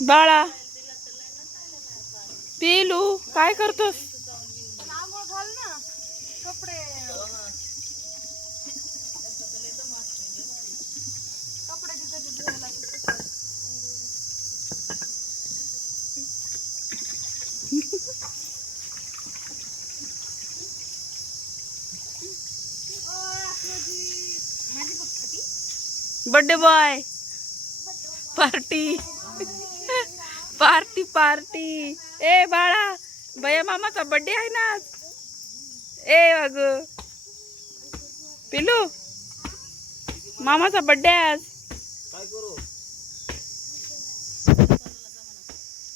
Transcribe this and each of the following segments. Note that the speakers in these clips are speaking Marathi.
बाळा पिलू काय करतोस? घाल ना कपडे कपडे तिथे धुवायला. Birthday boy party party party. ए बाळा भैया मामाचा बर्थडे आहे ना आज. ए अग पिलू मामाचा बर्थडे आहे आज.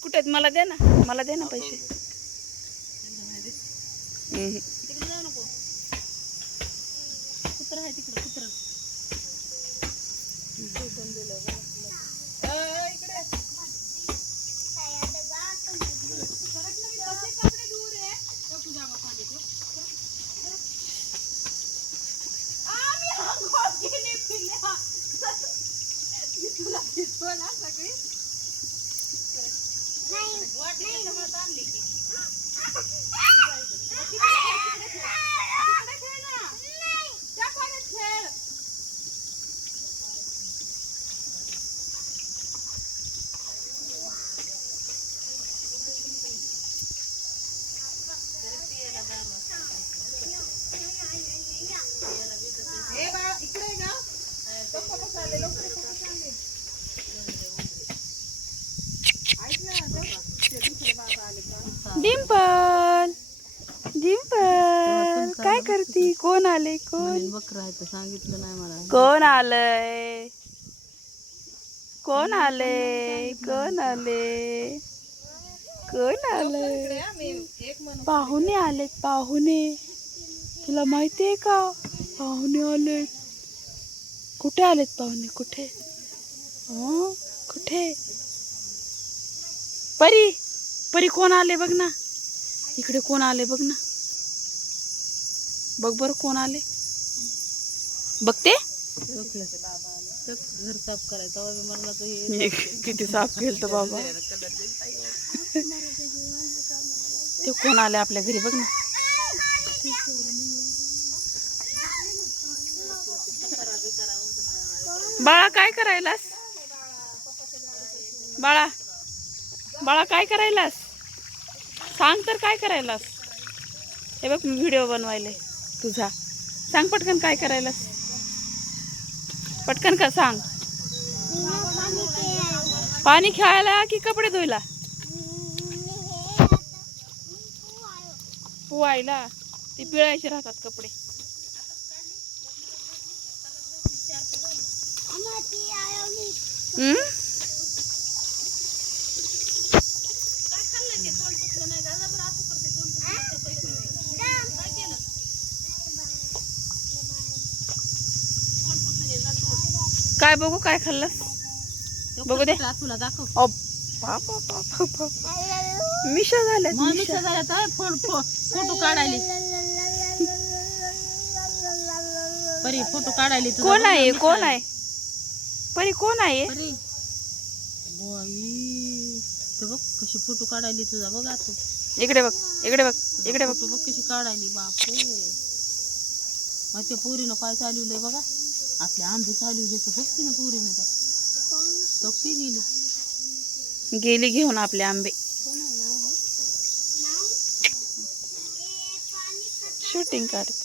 कुठे आहेत? मला दे ना पैसे. कुत्रा आहे तिकडे कुत्रा. डिंपल डिंपल काय करती? कोण आले? कोण बकरायचं सांगितलं नाही मला. कोण आलंय? कोण आले? कोण आले? कोण आलंय? पाहुणे आलेत पाहुणे. तुला माहितीये का पाहुणे आलेत? कुठे आलेत पाहुणे? कुठे? कुठे? परी परी कोण आले बघ ना. इकडे कोण आले बघ ना. बघ बरं कोण आले. बघते घर साफ करायचं मला किती साफ केलं बाबा. ते कोण आले आपल्या घरी बघ ना. बाळा काय करायलास? बाळा बाळा काय करायलास? सांग तर काय करायलास? हे बघ मी व्हिडिओ बनवायले तुझा. सांग पटकन काय करायलास? पटकन का सांग. पाणी खेळायला की कपडे धुयला? पोवायला. ती पिळायचे राहतात कपडे. काय बघू काय खाल्लंस? बघू दे तुला दाखव. मिशा झाल्या. फोटो काढायली. परी फोटो काढायली. कोण आहे? कोण आहे? परी कोण आहे? बघ कशी फोटो काढायली तुझा. बघ तू इकडे बघ इकडे बघ इकडे बघ. बघ कशी काढायली. बापरे मग त्या पोरीनं काय चालवलंय बघा. आपले आंबे चालवले तर बघते ना पोरीनं. त्या तोपी गेली घेऊन आपले आंबे. शूटिंग काढते.